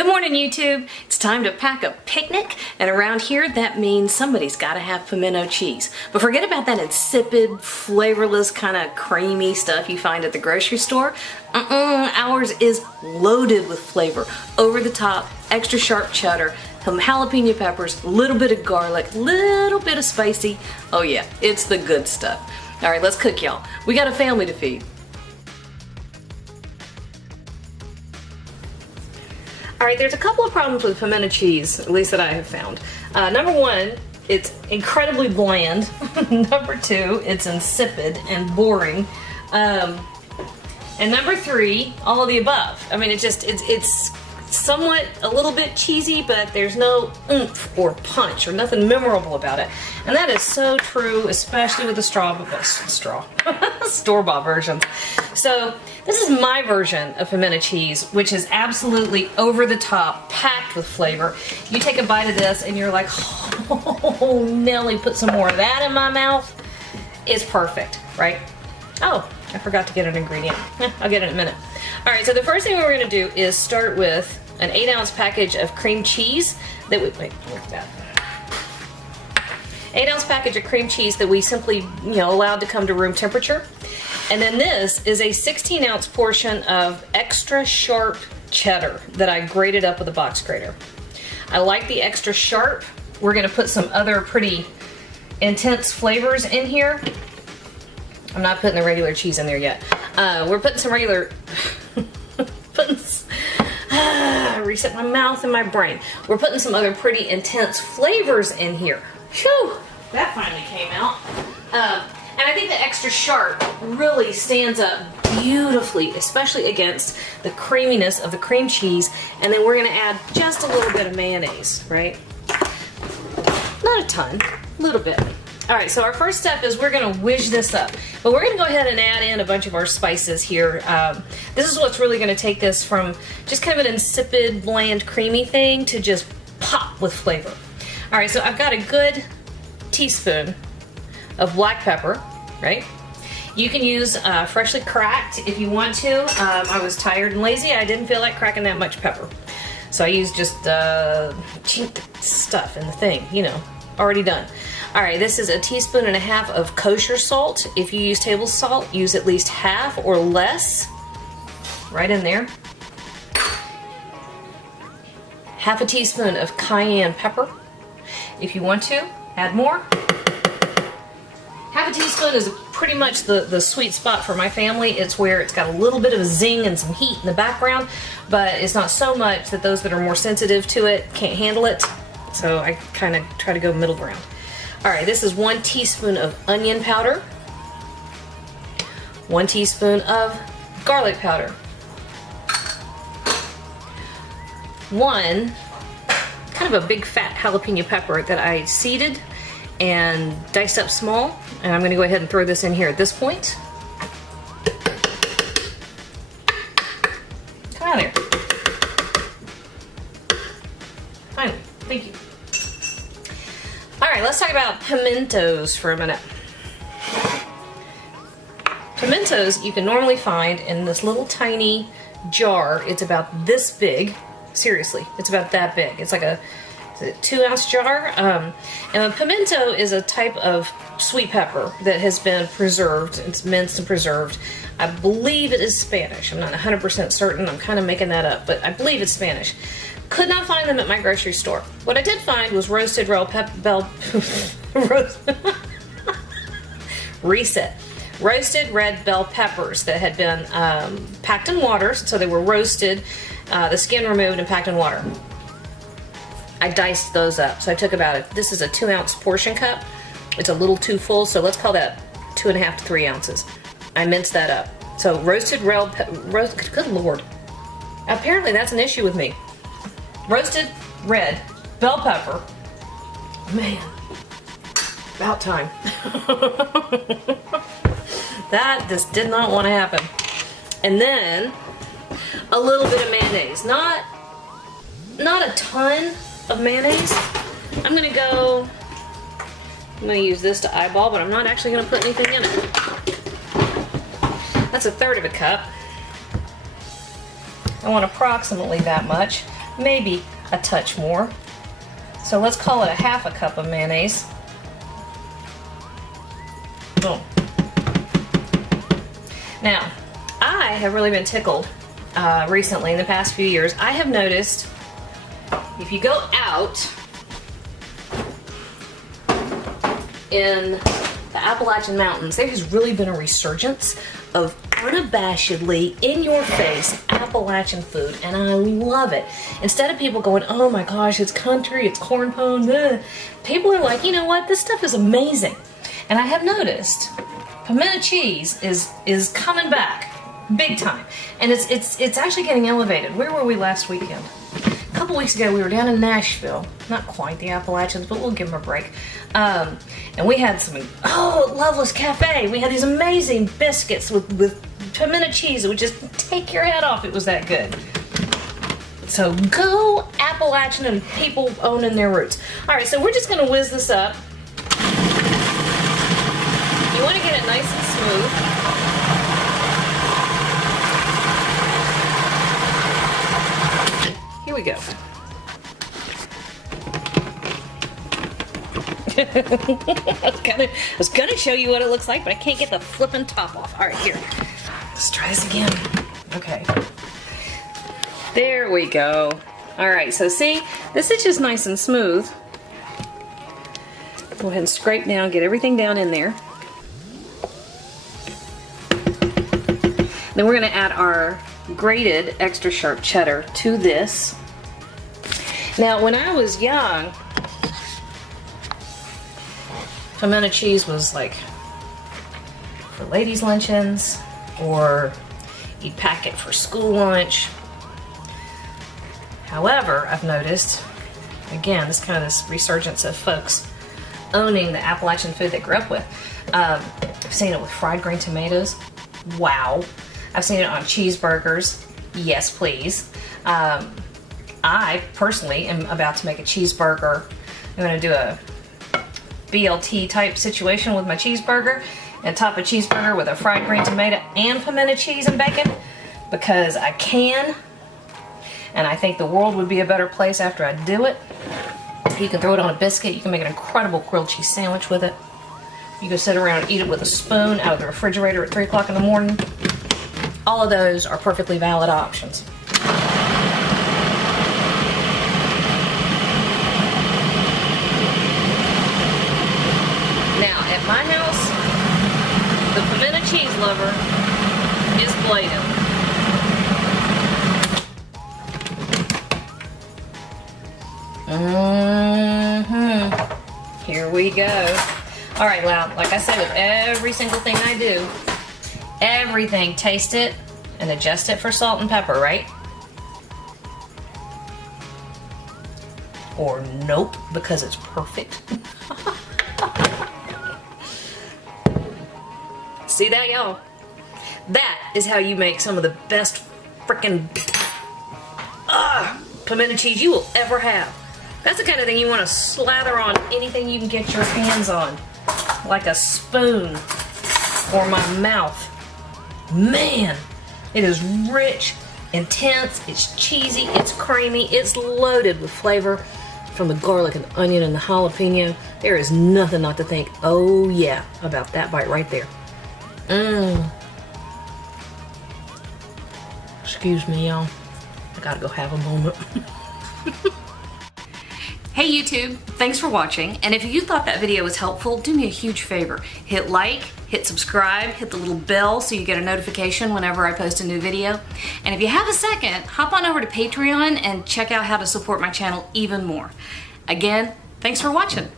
Good morning, YouTube. It's time to pack a picnic, and around here that means somebody's got to have pimento cheese. But forget about that insipid, flavorless, kind of creamy stuff you find at the grocery store. Ours is loaded with flavor. Over the top, extra sharp cheddar, some jalapeno peppers, a little bit of garlic, little bit of spicy. Oh yeah, it's the good stuff. All right, let's cook, y'all. We got a family to feed. Alright, there's a couple of problems with pimento cheese, at least that I have found. Number one, it's incredibly bland. Number two, it's insipid and boring. And number three, all of the above. I mean, it's somewhat a little bit cheesy, but there's no oomph or punch or nothing memorable about it. And that is so true, especially with the store-bought versions. So this is my version of pimento cheese, which is absolutely over the top, packed with flavor. You take a bite of this and you're like, oh, Nelly, put some more of that in my mouth. It's perfect, right? Oh, I forgot to get an ingredient. I'll get it in a minute. All right, so the first thing we're gonna do is start with an 8-ounce package of cream cheese that we, where's that? 8-ounce package of cream cheese that we simply, allowed to come to room temperature. And then this is a 16-ounce portion of extra sharp cheddar that I grated up with a box grater. I like the extra sharp. We're gonna put some other pretty intense flavors in here. I'm not putting the regular cheese in there yet. We're putting some regular, reset my mouth and my brain. We're putting some other pretty intense flavors in here. Whew, that finally came out. And I think the extra sharp really stands up beautifully, especially against the creaminess of the cream cheese. And then we're gonna add just a little bit of mayonnaise, right? Not a ton, a little bit. All right, so our first step is we're gonna whiz this up. But we're gonna go ahead and add in a bunch of our spices here. This is what's really gonna take this from just kind of an insipid, bland, creamy thing to just pop with flavor. All right, so I've got a good teaspoon of black pepper, right? You can use freshly cracked if you want to. I was tired and lazy. I didn't feel like cracking that much pepper. So I used just cheap stuff in the thing, already done. All right, this is 1.5 teaspoons of kosher salt. If you use table salt, use at least half or less. Right in there. 1/2 teaspoon of cayenne pepper. If you want to, add more. 1/2 teaspoon is pretty much the sweet spot for my family. It's where it's got a little bit of a zing and some heat in the background, but it's not so much that those that are more sensitive to it can't handle it. So I kind of try to go middle ground. All right, this is 1 teaspoon of onion powder, 1 teaspoon of garlic powder, 1 kind of a big fat jalapeno pepper that I seeded and diced up small, and I'm gonna go ahead and throw this in here at this point. Come out here. Finally, thank you. All right, let's talk about pimentos for a minute. Pimentos you can normally find in this little tiny jar. It's about this big. Seriously, it's about that big. It's like a 2-ounce jar. And a pimento is a type of sweet pepper that has been preserved. It's minced and preserved. I believe it is Spanish. I'm not 100% certain. I'm kind of making that up, but I believe it's Spanish. Could not find them at my grocery store. What I did find was roasted red bell peppers that had been packed in water, so they were roasted, the skin removed and packed in water. I diced those up. So I took this is a 2-ounce portion cup. It's a little too full, so let's call that 2.5 to 3 ounces. I minced that up. So roasted good Lord. Apparently that's an issue with me. Roasted red bell pepper. Man, about time. That just did not want to happen. And then a little bit of mayonnaise. Not a ton of mayonnaise. I'm gonna use this to eyeball, but I'm not actually gonna put anything in it. That's 1/3 of a cup. I want approximately that much. maybe a touch more. So let's call it a half a cup of mayonnaise. Boom. Now, I have really been tickled recently in the past few years. I have noticed if you go out in the Appalachian Mountains, there has really been a resurgence of unabashedly, in your face, Appalachian food, and I love it. Instead of people going, oh my gosh, it's country, it's corn pone, people are like, you know what, this stuff is amazing. And I have noticed pimento cheese is coming back big time, and it's actually getting elevated. Where were we last weekend? A couple weeks ago we were down in Nashville, not quite the Appalachians, but we'll give them a break. And we had some, Loveless Cafe. We had these amazing biscuits with pimento cheese. It would just take your head off. It was that good. So go Appalachian and people owning their roots. All right, so we're just gonna whiz this up. You wanna get it nice and smooth. Here we go. I was gonna show you what it looks like, but I can't get the flippin' top off. All right, here. Let's try this again. Okay. There we go. All right, so see, this is just nice and smooth. Go ahead and scrape down, get everything down in there. Then we're gonna add our grated extra sharp cheddar to this. Now, when I was young, pimento cheese was like for ladies' luncheons, or you'd pack it for school lunch. However, I've noticed, again, this resurgence of folks owning the Appalachian food they grew up with. I've seen it with fried green tomatoes. Wow. I've seen it on cheeseburgers. Yes, please. I personally am about to make a cheeseburger. I'm going to do a BLT type situation with my cheeseburger and top a cheeseburger with a fried green tomato and pimento cheese and bacon, because I can, and I think the world would be a better place after I do it. You can throw it on a biscuit. You can make an incredible grilled cheese sandwich with it. You can sit around and eat it with a spoon out of the refrigerator at 3 o'clock in the morning. All of those are perfectly valid options. Now, at my house, the pimento cheese lover is Play-Doh. Here we go. All right, well, like I said, with every single thing I do, everything, taste it and adjust it for salt and pepper, right? Or nope, because it's perfect. See that, y'all? That is how you make some of the best frickin' pimento cheese you will ever have. That's the kind of thing you want to slather on anything you can get your hands on, like a spoon or my mouth. Man, it is rich, intense, it's cheesy, it's creamy, it's loaded with flavor from the garlic and the onion and the jalapeno. There is nothing not to think, oh yeah, about that bite right there. Excuse me, y'all. I gotta go have a moment. Hey YouTube, thanks for watching, and if you thought that video was helpful, do me a huge favor. Hit like, hit subscribe, hit the little bell so you get a notification whenever I post a new video. And if you have a second, hop on over to Patreon and check out how to support my channel even more. Again, thanks for watching.